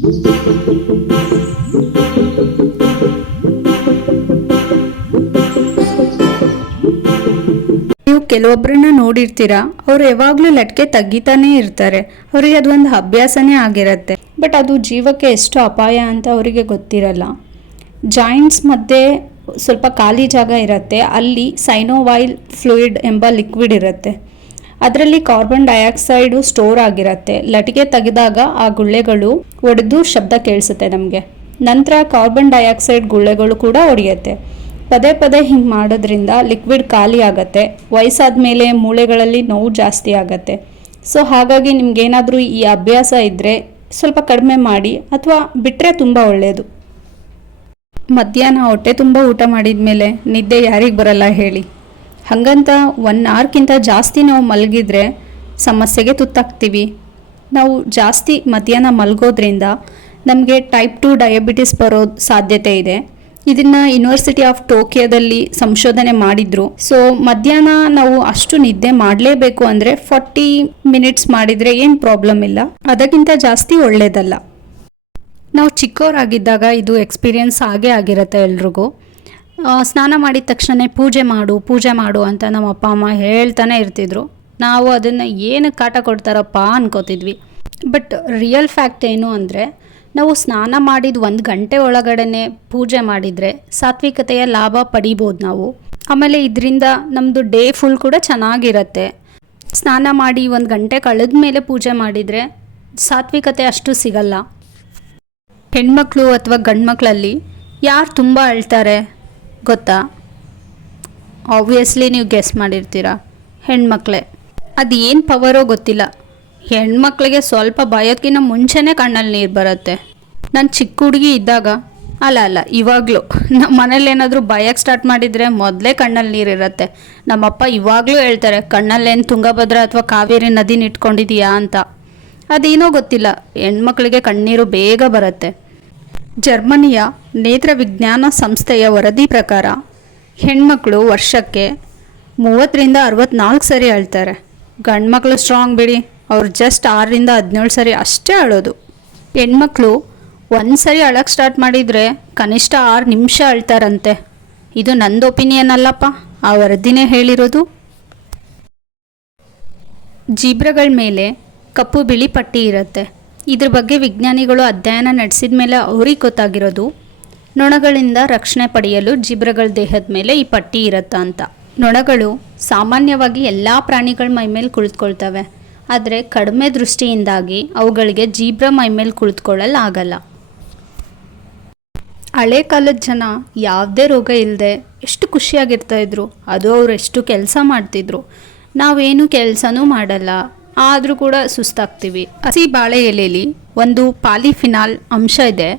ನೀವು ಕೆಲವೊಬ್ಬರನ್ನ ನೋಡಿರ್ತೀರಾ, ಅವ್ರು ಯಾವಾಗಲೂ ಲಟ್ಕೆ ತೆಗಿತಾನೇ ಇರ್ತಾರೆ. ಅವರಿಗೆ ಅದೊಂದು ಅಭ್ಯಾಸನೇ ಆಗಿರುತ್ತೆ. ಬಟ್ ಅದು ಜೀವಕ್ಕೆ ಎಷ್ಟು ಅಪಾಯ ಅಂತ ಅವರಿಗೆ ಗೊತ್ತಿರಲ್ಲ. ಜಾಯಿಂಟ್ಸ್ ಮಧ್ಯೆ ಸ್ವಲ್ಪ ಖಾಲಿ ಜಾಗ ಇರುತ್ತೆ, ಅಲ್ಲಿ ಸೈನೋವೈಲ್ ಫ್ಲೂಯಿಡ್ ಎಂಬ ಲಿಕ್ವಿಡ್ ಇರುತ್ತೆ. ಅದರಲ್ಲಿ ಕಾರ್ಬನ್ ಡೈಆಕ್ಸೈಡು ಸ್ಟೋರ್ ಆಗಿರುತ್ತೆ. ಲಟಿಕೆ ತೆಗೆದಾಗ ಆ ಗುಳ್ಳೆಗಳು ಒಡೆದು ಶಬ್ದ ಕೇಳಿಸುತ್ತೆ ನಮಗೆ. ನಂತರ ಕಾರ್ಬನ್ ಡೈಆಕ್ಸೈಡ್ ಗುಳ್ಳೆಗಳು ಕೂಡ ಒಡೆಯುತ್ತೆ. ಪದೇ ಪದೇ ಹಿಂಗೆ ಮಾಡೋದ್ರಿಂದ ಲಿಕ್ವಿಡ್ ಖಾಲಿ ಆಗುತ್ತೆ. ವಯಸ್ಸಾದ ಮೇಲೆ ಮೂಳೆಗಳಲ್ಲಿ ನೋವು ಜಾಸ್ತಿ ಆಗುತ್ತೆ. ಸೊ ಹಾಗಾಗಿ ನಿಮ್ಗೇನಾದರೂ ಈ ಅಭ್ಯಾಸ ಇದ್ದರೆ ಸ್ವಲ್ಪ ಕಡಿಮೆ ಮಾಡಿ ಅಥವಾ ಬಿಟ್ಟರೆ ತುಂಬ ಒಳ್ಳೆಯದು. ಮಧ್ಯಾಹ್ನ ಹೊಟ್ಟೆ ತುಂಬ ಊಟ ಮಾಡಿದ ಮೇಲೆ ನಿದ್ದೆ ಯಾರಿಗೆ ಬರಲ್ಲ ಹೇಳಿ? ಹಾಗಂತ 1 ಅವರ್ಗಿಂತ ಜಾಸ್ತಿ ನಾವು ಮಲಗಿದ್ರೆ ಸಮಸ್ಯೆಗೆ ತುತ್ತಾಗ್ತೀವಿ. ನಾವು ಜಾಸ್ತಿ ಮಧ್ಯಾಹ್ನ ಮಲಗೋದ್ರಿಂದ ನಮಗೆ ಟೈಪ್ 2 ಡಯಾಬಿಟಿಸ್ ಬರೋ ಸಾಧ್ಯತೆ ಇದೆ. ಇದನ್ನು ಯೂನಿವರ್ಸಿಟಿ ಆಫ್ ಟೋಕಿಯೋದಲ್ಲಿ ಸಂಶೋಧನೆ ಮಾಡಿದ್ರು. ಸೊ ಮಧ್ಯಾಹ್ನ ನಾವು ಅಷ್ಟು ನಿದ್ದೆ ಮಾಡಲೇಬೇಕು ಅಂದರೆ 40 ಮಿನಿಟ್ಸ್ ಮಾಡಿದರೆ ಏನು ಪ್ರಾಬ್ಲಮ್ ಇಲ್ಲ, ಅದಕ್ಕಿಂತ ಜಾಸ್ತಿ ಒಳ್ಳೆಯದಲ್ಲ. ನಾವು ಚಿಕ್ಕವರಾಗಿದ್ದಾಗ ಇದು ಎಕ್ಸ್ಪೀರಿಯನ್ಸ್ ಆಗೇ ಆಗಿರುತ್ತೆ ಎಲ್ರಿಗೂ. ಸ್ನಾನ ಮಾಡಿದ ತಕ್ಷಣ ಪೂಜೆ ಮಾಡು ಅಂತ ನಮ್ಮ ಅಪ್ಪ ಅಮ್ಮ ಹೇಳ್ತಾನೆ ಇರ್ತಿದ್ರು. ನಾವು ಅದನ್ನು ಏನಕ್ಕೆ ಕಾಟ ಕೊಡ್ತಾರಪ್ಪ ಅನ್ಕೋತಿದ್ವಿ. ಬಟ್ ರಿಯಲ್ ಫ್ಯಾಕ್ಟ್ ಏನು ಅಂದರೆ, ನಾವು ಸ್ನಾನ ಮಾಡಿದ 1 ಗಂಟೆ ಒಳಗಡೆ ಪೂಜೆ ಮಾಡಿದರೆ ಸಾತ್ವಿಕತೆಯ ಲಾಭ ಪಡಿಬೋದು ನಾವು. ಆಮೇಲೆ ಇದರಿಂದ ನಮ್ಮದು ಡೇ ಫುಲ್ ಕೂಡ ಚೆನ್ನಾಗಿರುತ್ತೆ. ಸ್ನಾನ ಮಾಡಿ 1 ಗಂಟೆ ಕಳೆದ ಮೇಲೆ ಪೂಜೆ ಮಾಡಿದರೆ ಸಾತ್ವಿಕತೆ ಅಷ್ಟು ಸಿಗಲ್ಲ. ಹೆಣ್ಮಕ್ಳು ಅಥವಾ ಗಂಡು ಮಕ್ಕಳಲ್ಲಿ ಯಾರು ತುಂಬ ಅಳ್ತಾರೆ ಗೊತ್ತಾ? ಆಬ್ವಿಯಸ್ಲಿ ನೀವು ಗೆಸ್ ಮಾಡಿರ್ತೀರ, ಹೆಣ್ಮಕ್ಳೇ. ಅದು ಏನು ಪವರೋ ಗೊತ್ತಿಲ್ಲ, ಹೆಣ್ಮಕ್ಳಿಗೆ ಸ್ವಲ್ಪ ಬಯೋದಕ್ಕಿಂತ ಮುಂಚೆನೇ ಕಣ್ಣಲ್ಲಿ ನೀರು ಬರುತ್ತೆ. ನಾನು ಚಿಕ್ಕ ಹುಡುಗಿ ಇದ್ದಾಗ ಇವಾಗಲೂ ನಮ್ಮ ಮನೇಲಿ ಏನಾದರೂ ಬಯಕ್ಕೆ ಸ್ಟಾರ್ಟ್ ಮಾಡಿದರೆ ಮೊದಲೇ ಕಣ್ಣಲ್ಲಿ ನೀರಿರುತ್ತೆ. ನಮ್ಮಪ್ಪ ಇವಾಗಲೂ ಹೇಳ್ತಾರೆ, ಕಣ್ಣಲ್ಲೇನು ತುಂಗಭದ್ರಾ ಅಥವಾ ಕಾವೇರಿ ನದಿನ ಇಟ್ಕೊಂಡಿದೀಯಾ ಅಂತ. ಅದೇನೋ ಗೊತ್ತಿಲ್ಲ, ಹೆಣ್ಮಕ್ಳಿಗೆ ಕಣ್ಣೀರು ಬೇಗ ಬರುತ್ತೆ. ಜರ್ಮನಿಯ ನೇತ್ರ ವಿಜ್ಞಾನ ಸಂಸ್ಥೆಯ ವರದಿ ಪ್ರಕಾರ ಹೆಣ್ಮಕ್ಳು ವರ್ಷಕ್ಕೆ 30ರಿಂದ 64 ಸರಿ ಅಳ್ತಾರೆ. ಗಂಡ್ಮಕ್ಳು ಸ್ಟ್ರಾಂಗ್ ಬಿಡಿ, ಅವ್ರು ಜಸ್ಟ್ 6ರಿಂದ 17 ಸರಿ ಅಷ್ಟೇ ಅಳೋದು. ಹೆಣ್ಮಕ್ಳು 1 ಸರಿ ಅಳಕ್ಕೆ ಸ್ಟಾರ್ಟ್ ಮಾಡಿದರೆ ಕನಿಷ್ಠ 6 ನಿಮಿಷ ಅಳ್ತಾರಂತೆ. ಇದು ನಂದು ಒಪಿನಿಯನ್ ಅಲ್ಲಪ್ಪ, ಆ ವರದಿನೇ ಹೇಳಿರೋದು. ಜೀಬ್ರಗಳ ಮೇಲೆ ಕಪ್ಪು ಬಿಳಿ ಪಟ್ಟಿ ಇರುತ್ತೆ. ಇದ್ರ ಬಗ್ಗೆ ವಿಜ್ಞಾನಿಗಳು ಅಧ್ಯಯನ ನಡೆಸಿದ ಮೇಲೆ ಅವ್ರಿಗೆ ಗೊತ್ತಾಗಿರೋದು, ನೊಣಗಳಿಂದ ರಕ್ಷಣೆ ಪಡೆಯಲು ಜೀಬ್ರಗಳ ದೇಹದ ಮೇಲೆ ಈ ಪಟ್ಟಿ ಇರುತ್ತಾ ಅಂತ. ನೊಣಗಳು ಸಾಮಾನ್ಯವಾಗಿ ಎಲ್ಲ ಪ್ರಾಣಿಗಳ ಮೈಮೇಲೆ ಕುಳಿತುಕೊಳ್ತವೆ. ಆದರೆ ಕಡಿಮೆ ದೃಷ್ಟಿಯಿಂದಾಗಿ ಅವುಗಳಿಗೆ ಜೀಬ್ರ ಮೈಮೇಲೆ ಕುಳಿತುಕೊಳ್ಳಲಾಗಲ್ಲ. ಹಳೆ ಕಾಲದ ಜನ ಯಾವುದೇ ರೋಗ ಇಲ್ಲದೆ ಎಷ್ಟು ಖುಷಿಯಾಗಿರ್ತಾಯಿದ್ರು. ಅದು ಅವ್ರು ಎಷ್ಟು ಕೆಲಸ ಮಾಡ್ತಿದ್ರು. ನಾವೇನು ಕೆಲಸನೂ ಮಾಡಲ್ಲ, ಆದರೂ ಕೂಡ ಸುಸ್ತಾಗ್ತೀವಿ. ಹಸಿ ಬಾಳೆ ಎಲೆಯಲ್ಲಿ ಒಂದು ಪಾಲಿಫಿನಾಲ್ ಅಂಶ ಇದೆ.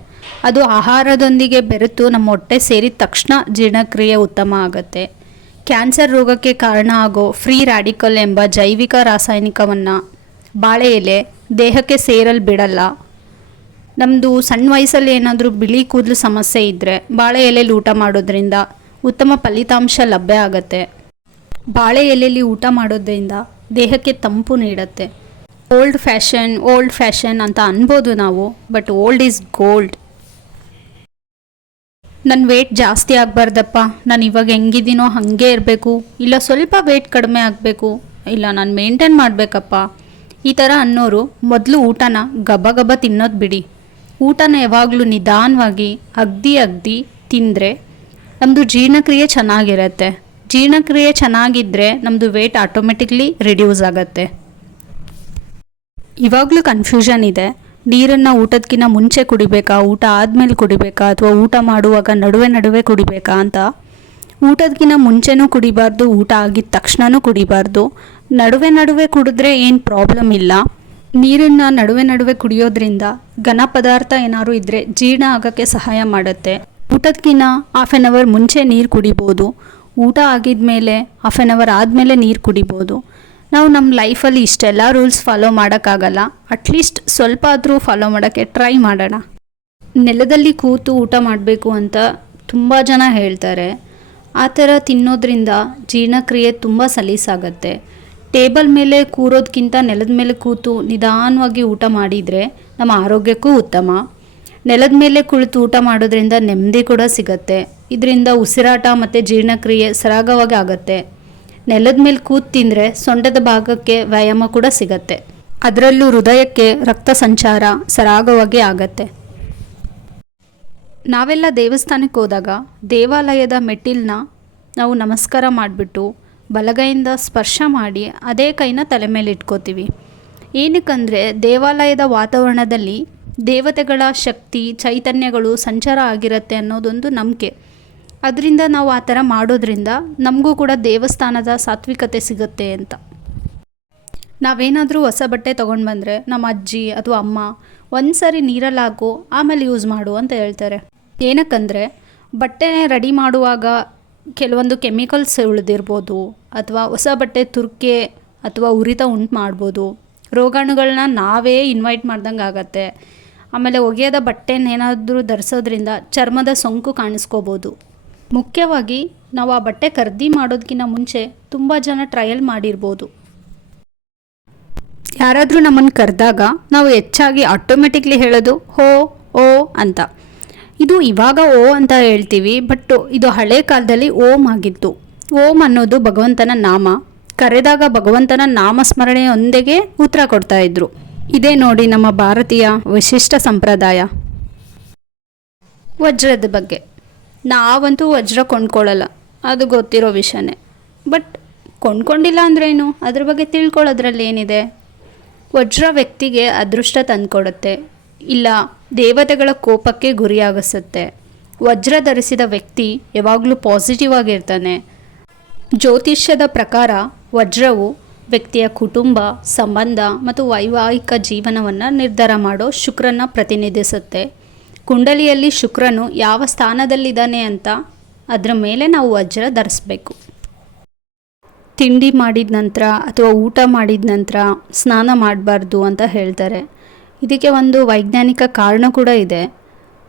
ಅದು ಆಹಾರದೊಂದಿಗೆ ಬೆರೆತು ನಮ್ಮ ಹೊಟ್ಟೆ ಸೇರಿದ ತಕ್ಷಣ ಜೀರ್ಣಕ್ರಿಯೆ ಉತ್ತಮ ಆಗುತ್ತೆ. ಕ್ಯಾನ್ಸರ್ ರೋಗಕ್ಕೆ ಕಾರಣ ಆಗೋ ಫ್ರೀ ರ್ಯಾಡಿಕಲ್ ಎಂಬ ಜೈವಿಕ ರಾಸಾಯನಿಕವನ್ನು ಬಾಳೆ ಎಲೆ ದೇಹಕ್ಕೆ ಸೇರಲು ಬಿಡಲ್ಲ. ನಮ್ಮದು ಸಣ್ಣ ವಯಸ್ಸಲ್ಲಿ ಏನಾದರೂ ಬಿಳಿ ಕೂದಲು ಸಮಸ್ಯೆ ಇದ್ದರೆ ಬಾಳೆ ಎಲೆಯಲ್ಲಿ ಊಟ ಮಾಡೋದ್ರಿಂದ ಉತ್ತಮ ಫಲಿತಾಂಶ ಲಭ್ಯ ಆಗುತ್ತೆ. ಬಾಳೆ ಎಲೆಯಲ್ಲಿ ಊಟ ಮಾಡೋದ್ರಿಂದ ದೇಹಕ್ಕೆ ತಂಪು ನೀಡುತ್ತೆ. ಓಲ್ಡ್ ಫ್ಯಾಷನ್ ಅಂತ ಅನ್ಬೋದು ನಾವು, ಬಟ್ ಓಲ್ಡ್ ಈಸ್ ಗೋಲ್ಡ್. ನನ್ನ ವೇಟ್ ಜಾಸ್ತಿ ಆಗಬಾರ್ದಪ್ಪ, ನಾನು ಇವಾಗ ಹೆಂಗಿದ್ದೀನೋ ಹಾಗೆ ಇರಬೇಕು, ಇಲ್ಲ ಸ್ವಲ್ಪ ವೇಟ್ ಕಡಿಮೆ ಆಗಬೇಕು, ಇಲ್ಲ ನಾನು ಮೇಂಟೈನ್ ಮಾಡಬೇಕಪ್ಪ, ಈ ಥರ ಅನ್ನೋರು ಮೊದಲು ಊಟನ ಗಬ ತಿನ್ನೋದು ಬಿಡಿ. ಊಟನ ಯಾವಾಗಲೂ ನಿಧಾನವಾಗಿ ಅಗ್ದಿ ತಿಂದರೆ ನಮ್ಮದು ಜೀರ್ಣಕ್ರಿಯೆ ಚೆನ್ನಾಗಿರುತ್ತೆ. ಜೀರ್ಣಕ್ರಿಯೆ ಚೆನ್ನಾಗಿದ್ದರೆ ನಮ್ಮದು ವೇಟ್ ಆಟೋಮೆಟಿಕ್ಲಿ ರಿಡ್ಯೂಸ್ ಆಗುತ್ತೆ. ಇವಾಗಲೂ ಕನ್ಫ್ಯೂಷನ್ ಇದೆ, ನೀರನ್ನು ಊಟದಕ್ಕಿಂತ ಮುಂಚೆ ಕುಡಿಬೇಕಾ, ಊಟ ಆದಮೇಲೆ ಕುಡಿಬೇಕಾ, ಅಥವಾ ಊಟ ಮಾಡುವಾಗ ನಡುವೆ ಕುಡಿಬೇಕಾ ಅಂತ. ಊಟದಕ್ಕಿಂತ ಮುಂಚೆನೂ ಕುಡಿಬಾರ್ದು, ಊಟ ಆಗಿದ ತಕ್ಷಣವೂ ಕುಡಿಬಾರ್ದು. ನಡುವೆ ಕುಡಿದ್ರೆ ಏನು ಪ್ರಾಬ್ಲಮ್ ಇಲ್ಲ. ನೀರನ್ನು ನಡುವೆ ಕುಡಿಯೋದ್ರಿಂದ ಘನ ಪದಾರ್ಥ ಏನಾದ್ರು ಇದ್ದರೆ ಜೀರ್ಣ ಆಗೋಕ್ಕೆ ಸಹಾಯ ಮಾಡುತ್ತೆ. ಊಟದಕ್ಕಿಂತ 1/2 ಅವರ್ ಮುಂಚೆ ನೀರು ಕುಡಿಬೋದು, ಊಟ ಆಗಿದ ಮೇಲೆ 1/2 ಅವರ್ ಆದಮೇಲೆ ನೀರು ಕುಡಿಬೋದು. ನಾವು ನಮ್ಮ ಲೈಫಲ್ಲಿ ಇಷ್ಟೆಲ್ಲ ರೂಲ್ಸ್ ಫಾಲೋ ಮಾಡೋಕ್ಕಾಗಲ್ಲ, ಅಟ್ಲೀಸ್ಟ್ ಸ್ವಲ್ಪ ಆದರೂ ಫಾಲೋ ಮಾಡೋಕ್ಕೆ ಟ್ರೈ ಮಾಡೋಣ. ನೆಲದಲ್ಲಿ ಕೂತು ಊಟ ಮಾಡಬೇಕು ಅಂತ ತುಂಬ ಜನ ಹೇಳ್ತಾರೆ. ಆ ಥರ ತಿನ್ನೋದ್ರಿಂದ ಜೀರ್ಣಕ್ರಿಯೆ ತುಂಬ ಸಲೀಸಾಗತ್ತೆ. ಟೇಬಲ್ ಮೇಲೆ ಕೂರೋದಕ್ಕಿಂತ ನೆಲದ ಮೇಲೆ ಕೂತು ನಿಧಾನವಾಗಿ ಊಟ ಮಾಡಿದರೆ ನಮ್ಮ ಆರೋಗ್ಯಕ್ಕೂ ಉತ್ತಮ. ನೆಲದ ಮೇಲೆ ಕುಳಿತು ಊಟ ಮಾಡೋದ್ರಿಂದ ನೆಮ್ಮದಿ ಕೂಡ ಸಿಗತ್ತೆ. ಇದರಿಂದ ಉಸಿರಾಟ ಮತ್ತು ಜೀರ್ಣಕ್ರಿಯೆ ಸರಾಗವಾಗಿ ಆಗುತ್ತೆ. ನೆಲದ ಮೇಲೆ ಕೂತು ತಿಂದರೆ ಸೊಂಟದ ಭಾಗಕ್ಕೆ ವ್ಯಾಯಾಮ ಕೂಡ ಸಿಗತ್ತೆ. ಅದರಲ್ಲೂ ಹೃದಯಕ್ಕೆ ರಕ್ತ ಸಂಚಾರ ಸರಾಗವಾಗಿ ಆಗತ್ತೆ. ನಾವೆಲ್ಲ ದೇವಸ್ಥಾನಕ್ಕೆ ಹೋದಾಗ ದೇವಾಲಯದ ಮೆಟ್ಟಿಲನ್ನ ನಾವು ನಮಸ್ಕಾರ ಮಾಡಿಬಿಟ್ಟು ಬಲಗೈಯಿಂದ ಸ್ಪರ್ಶ ಮಾಡಿ ಅದೇ ಕೈನ ತಲೆ ಮೇಲೆ ಇಟ್ಕೋತೀವಿ. ಏನಕ್ಕಂದರೆ ದೇವಾಲಯದ ವಾತಾವರಣದಲ್ಲಿ ದೇವತೆಗಳ ಶಕ್ತಿ ಚೈತನ್ಯಗಳು ಸಂಚಾರ ಆಗಿರುತ್ತೆ ಅನ್ನೋದೊಂದು ನಂಬಿಕೆ. ಅದರಿಂದ ನಾವು ಆ ಥರ ಮಾಡೋದ್ರಿಂದ ನಮಗೂ ಕೂಡ ದೇವಸ್ಥಾನದ ಸಾತ್ವಿಕತೆ ಸಿಗುತ್ತೆ ಅಂತ. ನಾವೇನಾದರೂ ಹೊಸ ಬಟ್ಟೆ ತೊಗೊಂಡು ಬಂದರೆ ನಮ್ಮ ಅಜ್ಜಿ ಅಥವಾ ಅಮ್ಮ ಒಂದು ಸಾರಿ ನೀರಲ್ಲಿ ಹಾಕು ಆಮೇಲೆ ಯೂಸ್ ಮಾಡು ಅಂತ ಹೇಳ್ತಾರೆ. ಏನಕ್ಕಂದರೆ ಬಟ್ಟೆ ರೆಡಿ ಮಾಡುವಾಗ ಕೆಲವೊಂದು ಕೆಮಿಕಲ್ಸ್ ಉಳಿದಿರ್ಬೋದು, ಅಥವಾ ಹೊಸ ಬಟ್ಟೆ ತುರ್ಕೆ ಅಥವಾ ಉರಿತ ಉಂಟು ಮಾಡ್ಬೋದು. ರೋಗಾಣುಗಳನ್ನ ನಾವೇ ಇನ್ವೈಟ್ ಮಾಡ್ದಂಗೆ ಆಗತ್ತೆ. ಆಮೇಲೆ ಒಗೆಯದ ಬಟ್ಟೆನೇನಾದರೂ ಧರಿಸೋದ್ರಿಂದ ಚರ್ಮದ ಸೋಂಕು ಕಾಣಿಸ್ಕೋಬೋದು. ಮುಖ್ಯವಾಗಿ ನಾವು ಆ ಬಟ್ಟೆ ಖರೀದಿ ಮಾಡೋದಕ್ಕಿಂತ ಮುಂಚೆ ತುಂಬ ಜನ ಟ್ರಯಲ್ ಮಾಡಿರ್ಬೋದು. ಯಾರಾದರೂ ನಮ್ಮನ್ನು ಕರೆದಾಗ ನಾವು ಹೆಚ್ಚಾಗಿ ಆಟೋಮೆಟಿಕ್ಲಿ ಹೇಳೋದು ಹೋ ಓ ಅಂತ. ಇದು ಇವಾಗ ಓ ಅಂತ ಹೇಳ್ತೀವಿ, ಬಟ್ ಇದು ಹಳೆ ಕಾಲದಲ್ಲಿ ಓಂ ಆಗಿತ್ತು. ಓಂ ಅನ್ನೋದು ಭಗವಂತನ ನಾಮ. ಕರೆದಾಗ ಭಗವಂತನ ನಾಮಸ್ಮರಣೆಯೊಂದಿಗೆ ಉತ್ತರ ಕೊಡ್ತಾ ಇದ್ರು. ಇದೇ ನೋಡಿ ನಮ್ಮ ಭಾರತೀಯ ವಿಶಿಷ್ಟ ಸಂಪ್ರದಾಯ. ವಜ್ರದ ಬಗ್ಗೆ ನಾವಂತೂ ವಜ್ರ ಕೊಂಡ್ಕೊಳ್ಳಲ್ಲ, ಅದು ಗೊತ್ತಿರೋ ವಿಷಯನೇ. ಬಟ್ ಕೊಂಡ್ಕೊಂಡಿಲ್ಲ ಅಂದ್ರೇನು, ಅದ್ರ ಬಗ್ಗೆ ತಿಳ್ಕೊಳ್ಳೋದ್ರಲ್ಲಿ ಏನಿದೆ? ವಜ್ರ ವ್ಯಕ್ತಿಗೆ ಅದೃಷ್ಟ ತಂದುಕೊಡುತ್ತೆ, ಇಲ್ಲ ದೇವತೆಗಳ ಕೋಪಕ್ಕೆ ಗುರಿಯಾಗಿಸುತ್ತೆ. ವಜ್ರ ಧರಿಸಿದ ವ್ಯಕ್ತಿ ಯಾವಾಗಲೂ ಪಾಸಿಟಿವ್ ಆಗಿರ್ತಾನೆ. ಜ್ಯೋತಿಷ್ಯದ ಪ್ರಕಾರ ವಜ್ರವು ವ್ಯಕ್ತಿಯ ಕುಟುಂಬ, ಸಂಬಂಧ ಮತ್ತು ವೈವಾಹಿಕ ಜೀವನವನ್ನು ನಿರ್ಧಾರ ಮಾಡೋ ಶುಕ್ರನ ಪ್ರತಿನಿಧಿಸುತ್ತೆ. ಕುಂಡಲಿಯಲ್ಲಿ ಶುಕ್ರನು ಯಾವ ಸ್ಥಾನದಲ್ಲಿದ್ದಾನೆ ಅಂತ ಅದರ ಮೇಲೆ ನಾವು ವಜ್ರ ಧರಿಸ್ಬೇಕು. ತಿಂಡಿ ಮಾಡಿದ ನಂತರ ಅಥವಾ ಊಟ ಮಾಡಿದ ನಂತರ ಸ್ನಾನ ಮಾಡಬಾರ್ದು ಅಂತ ಹೇಳ್ತಾರೆ. ಇದಕ್ಕೆ ಒಂದು ವೈಜ್ಞಾನಿಕ ಕಾರಣ ಕೂಡ ಇದೆ.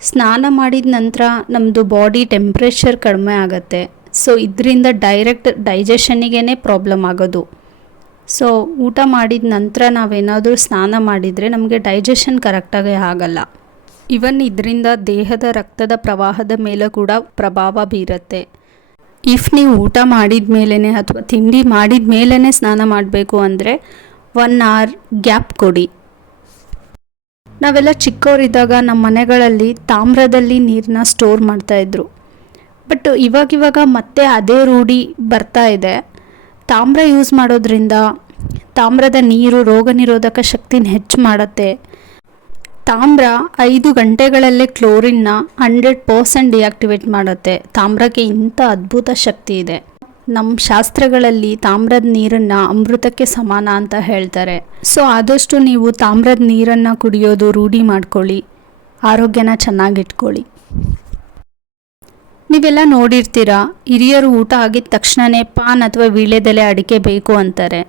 ಸ್ನಾನ ಮಾಡಿದ ನಂತರ ನಮ್ಮದು ಬಾಡಿ ಟೆಂಪ್ರೇಚರ್ ಕಡಿಮೆ ಆಗುತ್ತೆ. ಸೊ ಇದರಿಂದ ಡೈರೆಕ್ಟ್ ಡೈಜೆಷನ್ನಿಗೇ ಪ್ರಾಬ್ಲಮ್ ಆಗೋದು. ಸೊ ಊಟ ಮಾಡಿದ ನಂತರ ನಾವೇನಾದರೂ ಸ್ನಾನ ಮಾಡಿದರೆ ನಮಗೆ ಡೈಜೆಷನ್ ಕರೆಕ್ಟಾಗಿ ಆಗಲ್ಲ. ಇವನ್ ಇದರಿಂದ ದೇಹದ ರಕ್ತದ ಪ್ರವಾಹದ ಮೇಲೆ ಕೂಡ ಪ್ರಭಾವ ಬೀರುತ್ತೆ. ಇಫ್ ನೀವು ಊಟ ಮಾಡಿದ ಮೇಲೇ ಅಥವಾ ತಿಂಡಿ ಮಾಡಿದ ಮೇಲೇ ಸ್ನಾನ ಮಾಡಬೇಕು ಅಂದರೆ 1 hour ಗ್ಯಾಪ್ ಕೊಡಿ. ನಾವೆಲ್ಲ ಚಿಕ್ಕವರಿದ್ದಾಗ ನಮ್ಮ ಮನೆಗಳಲ್ಲಿ ತಾಮ್ರದಲ್ಲಿ ನೀರನ್ನ ಸ್ಟೋರ್ ಮಾಡ್ತಾಯಿದ್ರು. ಬಟ್ ಇವಾಗ ಮತ್ತೆ ಅದೇ ರೂಢಿ ಬರ್ತಾ ಇದೆ. ತಾಮ್ರ ಯೂಸ್ ಮಾಡೋದ್ರಿಂದ ತಾಮ್ರದ ನೀರು ರೋಗ ನಿರೋಧಕ ಶಕ್ತಿನ ಹೆಚ್ಚು ಮಾಡುತ್ತೆ. ತಾಮ್ರ 5 ಗಂಟೆಗಳಲ್ಲೇ ಕ್ಲೋರಿನ್ನ 100% ಡಿಯಾಕ್ಟಿವೇಟ್ ಮಾಡುತ್ತೆ. ತಾಮ್ರಕ್ಕೆ ಇಂಥ ಅದ್ಭುತ ಶಕ್ತಿ ಇದೆ. ನಮ್ಮ ಶಾಸ್ತ್ರಗಳಲ್ಲಿ ತಾಮ್ರದ ನೀರನ್ನು ಅಮೃತಕ್ಕೆ ಸಮಾನ ಅಂತ ಹೇಳ್ತಾರೆ. ಸೊ ಆದಷ್ಟು ನೀವು ತಾಮ್ರದ ನೀರನ್ನು ಕುಡಿಯೋದು ರೂಢಿ ಮಾಡ್ಕೊಳ್ಳಿ, ಆರೋಗ್ಯನ ಚೆನ್ನಾಗಿಟ್ಕೊಳ್ಳಿ. ನೀವೆಲ್ಲ ನೋಡಿರ್ತೀರ, ಹಿರಿಯರು ಊಟ ಆಗಿದ ತಕ್ಷಣವೇ ಪಾನ್ ಅಥವಾ ವೀಳ್ಯದೆಲೆ ಅಡಿಕೆ ಬೇಕು ಅಂತಾರೆ.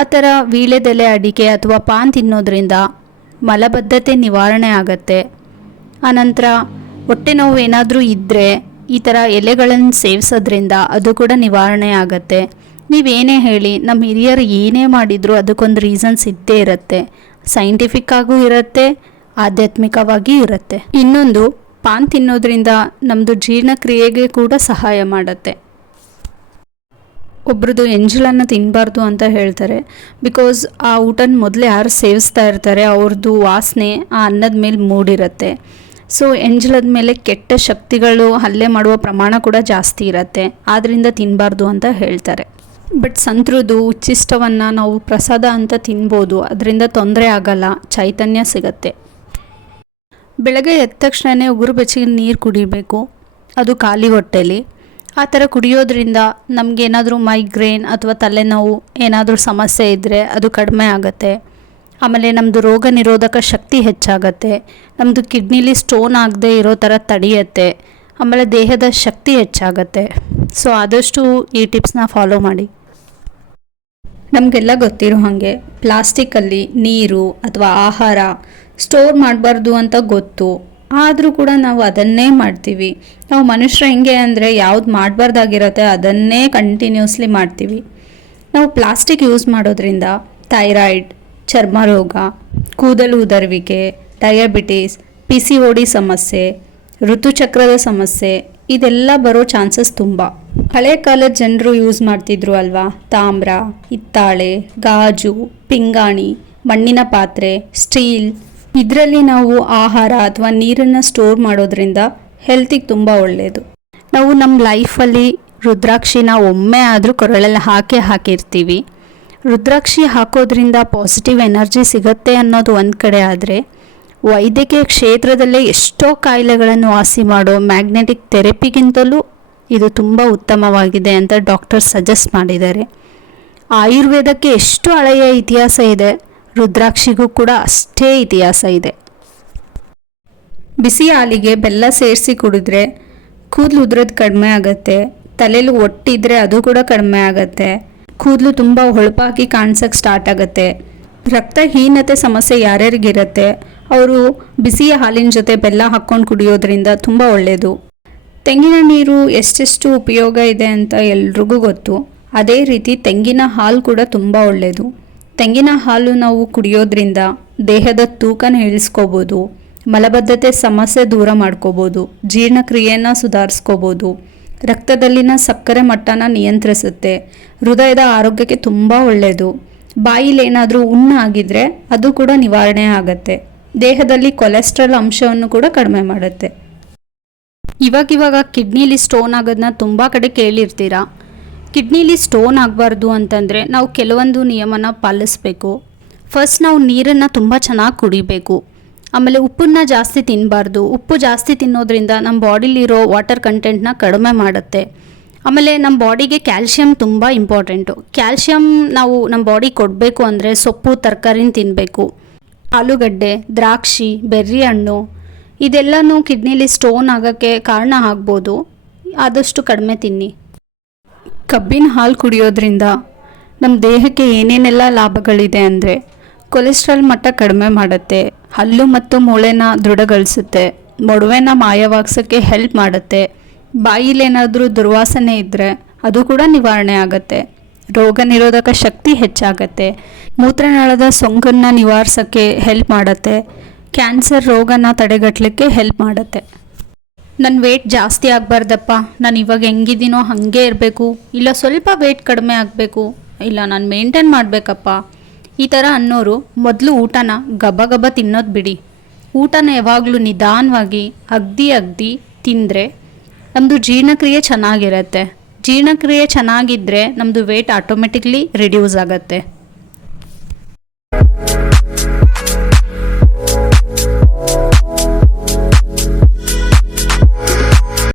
ಆ ಥರ ವೀಳ್ಯದೆಲೆ ಅಡಿಕೆ ಅಥವಾ ಪಾನ್ ತಿನ್ನೋದ್ರಿಂದ ಮಲಬದ್ಧತೆ ನಿವಾರಣೆ ಆಗುತ್ತೆ. ಆನಂತರ ಹೊಟ್ಟೆ ನೋವು ಏನಾದರೂ ಇದ್ದರೆ ಈ ಥರ ಎಲೆಗಳನ್ನು ಸೇವಿಸೋದ್ರಿಂದ ಅದು ಕೂಡ ನಿವಾರಣೆ ಆಗುತ್ತೆ. ನೀವೇನೇ ಹೇಳಿ, ನಮ್ಮ ಹಿರಿಯರು ಏನೇ ಮಾಡಿದರೂ ಅದಕ್ಕೊಂದು ರೀಸನ್ಸ್ ಇದ್ದೇ ಇರುತ್ತೆ. ಸೈಂಟಿಫಿಕ್ ಆಗೂ ಇರುತ್ತೆ, ಆಧ್ಯಾತ್ಮಿಕವಾಗಿ ಇರುತ್ತೆ. ಇನ್ನೊಂದು, ಪಾನ್ ತಿನ್ನೋದ್ರಿಂದ ನಮ್ಮದು ಜೀರ್ಣಕ್ರಿಯೆಗೆ ಕೂಡ ಸಹಾಯ ಮಾಡುತ್ತೆ. ಒಬ್ರದ್ದು ಎಂಜಲನ್ನು ತಿನ್ನಬಾರ್ದು ಅಂತ ಹೇಳ್ತಾರೆ. ಬಿಕಾಸ್ ಆ ಊಟನ ಮೊದಲೇ ಯಾರು ಸೇವಿಸ್ತಾ ಇರ್ತಾರೆ ಅವ್ರದ್ದು ವಾಸನೆ ಆ ಅನ್ನದ ಮೇಲೆ ಮೂಡಿರುತ್ತೆ. ಸೊ ಎಂಜಲದ ಮೇಲೆ ಕೆಟ್ಟ ಶಕ್ತಿಗಳು ಹಲ್ಲೆ ಮಾಡುವ ಪ್ರಮಾಣ ಕೂಡ ಜಾಸ್ತಿ ಇರುತ್ತೆ. ಆದ್ದರಿಂದ ತಿನ್ನಬಾರ್ದು ಅಂತ ಹೇಳ್ತಾರೆ. ಬಟ್ ಸಂತ್ರದ್ದು ಉಚ್ಚಿಷ್ಟವನ್ನು ನಾವು ಪ್ರಸಾದ ಅಂತ ತಿನ್ಬೋದು, ಅದರಿಂದ ತೊಂದರೆ ಆಗಲ್ಲ, ಚೈತನ್ಯ ಸಿಗತ್ತೆ. ಬೆಳಗ್ಗೆ ಎದ್ದ ತಕ್ಷಣವೇ ಉಗುರು ಬೆಚ್ಚಗಿನ ನೀರು ಕುಡಿಬೇಕು, ಅದು ಖಾಲಿ ಹೊಟ್ಟೆಲಿ. ಆ ಥರ ಕುಡಿಯೋದ್ರಿಂದ ನಮಗೇನಾದರೂ ಮೈಗ್ರೇನ್ ಅಥವಾ ತಲೆನೋವು ಏನಾದರೂ ಸಮಸ್ಯೆ ಇದ್ದರೆ ಅದು ಕಡಿಮೆ ಆಗುತ್ತೆ. ಆಮೇಲೆ ನಮ್ಮದು ರೋಗ ನಿರೋಧಕ ಶಕ್ತಿ ಹೆಚ್ಚಾಗತ್ತೆ. ನಮ್ಮದು ಕಿಡ್ನಿಲಿ ಸ್ಟೋನ್ ಆಗದೆ ಇರೋ ಥರ ತಡೆಯುತ್ತೆ. ಆಮೇಲೆ ದೇಹದ ಶಕ್ತಿ ಹೆಚ್ಚಾಗತ್ತೆ. ಸೊ ಆದಷ್ಟು ಈ ಟಿಪ್ಸ್ನ ಫಾಲೋ ಮಾಡಿ. ನಮಗೆಲ್ಲ ಗೊತ್ತಿರೋ ಹಾಗೆ ಪ್ಲಾಸ್ಟಿಕ್ಕಲ್ಲಿ ನೀರು ಅಥವಾ ಆಹಾರ ಸ್ಟೋರ್ ಮಾಡಬಾರ್ದು ಅಂತ ಗೊತ್ತು, ಆದರೂ ಕೂಡ ನಾವು ಅದನ್ನೇ ಮಾಡ್ತೀವಿ. ನಾವು ಮನುಷ್ಯರು ಹೆಂಗೆ ಅಂದರೆ ಯಾವ್ದು ಮಾಡಬಾರ್ದಾಗಿರತ್ತೆ ಅದನ್ನೇ ಕಂಟಿನ್ಯೂಸ್ಲಿ ಮಾಡ್ತೀವಿ. ನಾವು ಪ್ಲಾಸ್ಟಿಕ್ ಯೂಸ್ ಮಾಡೋದ್ರಿಂದ ಥೈರಾಯ್ಡ್, ಚರ್ಮ ರೋಗ, ಕೂದಲು ಉದರುವಿಕೆ, ಡಯಾಬಿಟೀಸ್, PCOD ಸಮಸ್ಯೆ, ಋತುಚಕ್ರದ ಸಮಸ್ಯೆ ಇದೆಲ್ಲ ಬರೋ ಚಾನ್ಸಸ್ ತುಂಬ. ಹಳೆ ಕಾಲದ ಜನರು ಯೂಸ್ ಮಾಡ್ತಿದ್ರು ಅಲ್ವಾ, ತಾಮ್ರ, ಹಿತ್ತಾಳೆ, ಗಾಜು, ಪಿಂಗಾಣಿ, ಮಣ್ಣಿನ ಪಾತ್ರೆ, ಸ್ಟೀಲ್. ಇದರಲ್ಲಿ ನಾವು ಆಹಾರ ಅಥವಾ ನೀರನ್ನು ಸ್ಟೋರ್ ಮಾಡೋದ್ರಿಂದ ಹೆಲ್ತಿಗೆ ತುಂಬ ಒಳ್ಳೆಯದು. ನಾವು ನಮ್ಮ ಲೈಫಲ್ಲಿ ರುದ್ರಾಕ್ಷಿನ ಒಮ್ಮೆ ಆದರೂ ಕೊರಳಲ್ಲಿ ಹಾಕಿರ್ತೀವಿ. ರುದ್ರಾಕ್ಷಿ ಹಾಕೋದ್ರಿಂದ ಪಾಸಿಟಿವ್ ಎನರ್ಜಿ ಸಿಗುತ್ತೆ ಅನ್ನೋದು ಒಂದು ಕಡೆ ಆದರೆ, ವೈದ್ಯಕೀಯ ಕ್ಷೇತ್ರದಲ್ಲೇ ಎಷ್ಟೋ ಕಾಯಿಲೆಗಳನ್ನು ವಾಸಿ ಮಾಡೋ ಮ್ಯಾಗ್ನೆಟಿಕ್ ಥೆರಪಿಗಿಂತಲೂ ಇದು ತುಂಬ ಉತ್ತಮವಾಗಿದೆ ಅಂತ ಡಾಕ್ಟರ್ ಸಜೆಸ್ಟ್ ಮಾಡಿದ್ದಾರೆ. ಆಯುರ್ವೇದಕ್ಕೆ ಎಷ್ಟು ಹಳೆಯ ಇತಿಹಾಸ ಇದೆ, ರುದ್ರಾಕ್ಷಿಗೂ ಕೂಡ ಅಷ್ಟೇ ಇತಿಹಾಸ ಇದೆ. ಬಿಸಿ ಹಾಲಿಗೆ ಬೆಲ್ಲ ಸೇರಿಸಿ ಕುಡಿದ್ರೆ ಕೂದಲು ಉದುರೋದು ಕಡಿಮೆ ಆಗುತ್ತೆ. ತಲೆಯಲ್ಲಿ ಒಟ್ಟಿದ್ರೆ ಅದು ಕೂಡ ಕಡಿಮೆ ಆಗುತ್ತೆ. ಕೂದಲು ತುಂಬ ಹೊಳಪಾಗಿ ಕಾಣಿಸೋಕ್ಕೆ ಸ್ಟಾರ್ಟ್ ಆಗುತ್ತೆ. ರಕ್ತಹೀನತೆ ಸಮಸ್ಯೆ ಯಾರ್ಯಾರಿಗಿರುತ್ತೆ ಅವರು ಬಿಸಿಯ ಹಾಲಿನ ಜೊತೆ ಬೆಲ್ಲ ಹಾಕ್ಕೊಂಡು ಕುಡಿಯೋದ್ರಿಂದ ತುಂಬ ಒಳ್ಳೆಯದು. ತೆಂಗಿನ ನೀರು ಎಷ್ಟೆಷ್ಟು ಉಪಯೋಗ ಇದೆ ಅಂತ ಎಲ್ರಿಗೂ ಗೊತ್ತು. ಅದೇ ರೀತಿ ತೆಂಗಿನ ಹಾಲು ಕೂಡ ತುಂಬ ಒಳ್ಳೆಯದು. ತೆಂಗಿನ ಹಾಲು ನಾವು ಕುಡಿಯೋದ್ರಿಂದ ದೇಹದ ತೂಕನ ಇಳಿಸ್ಕೋಬೋದು, ಮಲಬದ್ಧತೆ ಸಮಸ್ಯೆ ದೂರ ಮಾಡ್ಕೋಬೋದು, ಜೀರ್ಣಕ್ರಿಯೆಯನ್ನು ಸುಧಾರಿಸ್ಕೋಬೋದು, ರಕ್ತದಲ್ಲಿನ ಸಕ್ಕರೆ ಮಟ್ಟನ ನಿಯಂತ್ರಿಸುತ್ತೆ, ಹೃದಯದ ಆರೋಗ್ಯಕ್ಕೆ ತುಂಬ ಒಳ್ಳೆಯದು. ಬಾಯಿಲಿ ಏನಾದರೂ ಹುಣ್ಣು ಆಗಿದ್ರೆ ಅದು ಕೂಡ ನಿವಾರಣೆ ಆಗುತ್ತೆ. ದೇಹದಲ್ಲಿ ಕೊಲೆಸ್ಟ್ರಾಲ್ ಅಂಶವನ್ನು ಕೂಡ ಕಡಿಮೆ ಮಾಡುತ್ತೆ. ಇವಾಗ ಕಿಡ್ನಿಲಿ ಸ್ಟೋನ್ ಆಗೋದನ್ನ ತುಂಬ ಕಡೆ ಕೇಳಿರ್ತೀರಾ. ಕಿಡ್ನಿಲಿ ಸ್ಟೋನ್ ಆಗಬಾರ್ದು ಅಂತಂದರೆ ನಾವು ಕೆಲವೊಂದು ನಿಯಮನ ಪಾಲಿಸಬೇಕು. ಫಸ್ಟ್ ನಾವು ನೀರನ್ನು ತುಂಬ ಚೆನ್ನಾಗಿ ಕುಡಿಬೇಕು. ಆಮೇಲೆ ಉಪ್ಪನ್ನು ಜಾಸ್ತಿ ತಿನ್ನಬಾರ್ದು. ಉಪ್ಪು ಜಾಸ್ತಿ ತಿನ್ನೋದ್ರಿಂದ ನಮ್ಮ ಬಾಡಿಲಿರೋ ವಾಟರ್ ಕಂಟೆಂಟ್ನ ಕಡಿಮೆ ಮಾಡುತ್ತೆ. ಆಮೇಲೆ ನಮ್ಮ ಬಾಡಿಗೆ ಕ್ಯಾಲ್ಶಿಯಮ್ ತುಂಬ ಇಂಪಾರ್ಟೆಂಟು. ಕ್ಯಾಲ್ಶಿಯಮ್ ನಾವು ನಮ್ಮ ಬಾಡಿಗೆ ಕೊಡಬೇಕು ಅಂದರೆ ಸೊಪ್ಪು ತರಕಾರಿನ ತಿನ್ನಬೇಕು. ಆಲೂಗಡ್ಡೆ, ದ್ರಾಕ್ಷಿ, ಬೆರ್ರಿ ಹಣ್ಣು ಇದೆಲ್ಲನೂ ಕಿಡ್ನಿಲಿ ಸ್ಟೋನ್ ಆಗೋಕ್ಕೆ ಕಾರಣ ಆಗ್ಬೋದು. ಆದಷ್ಟು ಕಡಿಮೆ ತಿನ್ನಿ. ಕಬ್ಬಿನ ಹಾಲು ಕುಡಿಯೋದ್ರಿಂದ ನಮ್ಮ ದೇಹಕ್ಕೆ ಏನೇನೆಲ್ಲ ಲಾಭಗಳಿದೆ ಅಂದರೆ, ಕೊಲೆಸ್ಟ್ರಾಲ್ ಮಟ್ಟ ಕಡಿಮೆ ಮಾಡುತ್ತೆ, ಹಲ್ಲು ಮತ್ತು ಮೂಳೆನ ದೃಢಗೊಳಿಸುತ್ತೆ, ಮೊಡವೆನ ಮಾಯವಾಗಿಸೋಕ್ಕೆ ಹೆಲ್ಪ್ ಮಾಡುತ್ತೆ, ಬಾಯಿಲೇನಾದರೂ ದುರ್ವಾಸನೆ ಇದ್ದರೆ ಅದು ಕೂಡ ನಿವಾರಣೆ ಆಗುತ್ತೆ, ರೋಗ ನಿರೋಧಕ ಶಕ್ತಿ ಹೆಚ್ಚಾಗತ್ತೆ, ಮೂತ್ರನಾಳದ ಸೋಂಕನ್ನು ನಿವಾರಿಸೋಕ್ಕೆ ಹೆಲ್ಪ್ ಮಾಡುತ್ತೆ, ಕ್ಯಾನ್ಸರ್ ರೋಗನ ತಡೆಗಟ್ಟಲಿಕ್ಕೆ ಹೆಲ್ಪ್ ಮಾಡುತ್ತೆ. ನನ್ನ ವೇಟ್ ಜಾಸ್ತಿ ಆಗಬಾರ್ದಪ್ಪ, ನಾನು ಇವಾಗ ಹೆಂಗಿದ್ದೀನೋ ಹಾಗೆ ಇರಬೇಕು, ಇಲ್ಲ ಸ್ವಲ್ಪ ವೇಟ್ ಕಡಿಮೆ ಆಗಬೇಕು, ಇಲ್ಲ ನಾನು ಮೇಂಟೈನ್ ಮಾಡಬೇಕಪ್ಪ, ಈ ಥರ ಅನ್ನೋರು ಮೊದಲು ಊಟನ ಗಬ ತಿನ್ನೋದು ಬಿಡಿ. ಊಟನ ಯಾವಾಗಲೂ ನಿಧಾನವಾಗಿ ಅಗ್ದಿ ತಿಂದರೆ ನಮ್ಮದು ಜೀರ್ಣಕ್ರಿಯೆ ಚೆನ್ನಾಗಿರುತ್ತೆ. ಜೀರ್ಣಕ್ರಿಯೆ ಚೆನ್ನಾಗಿದ್ದರೆ ನಮ್ಮದು ವೇಟ್ ಆಟೋಮೆಟಿಕ್ಲಿ ರಿಡ್ಯೂಸ್ ಆಗುತ್ತೆ.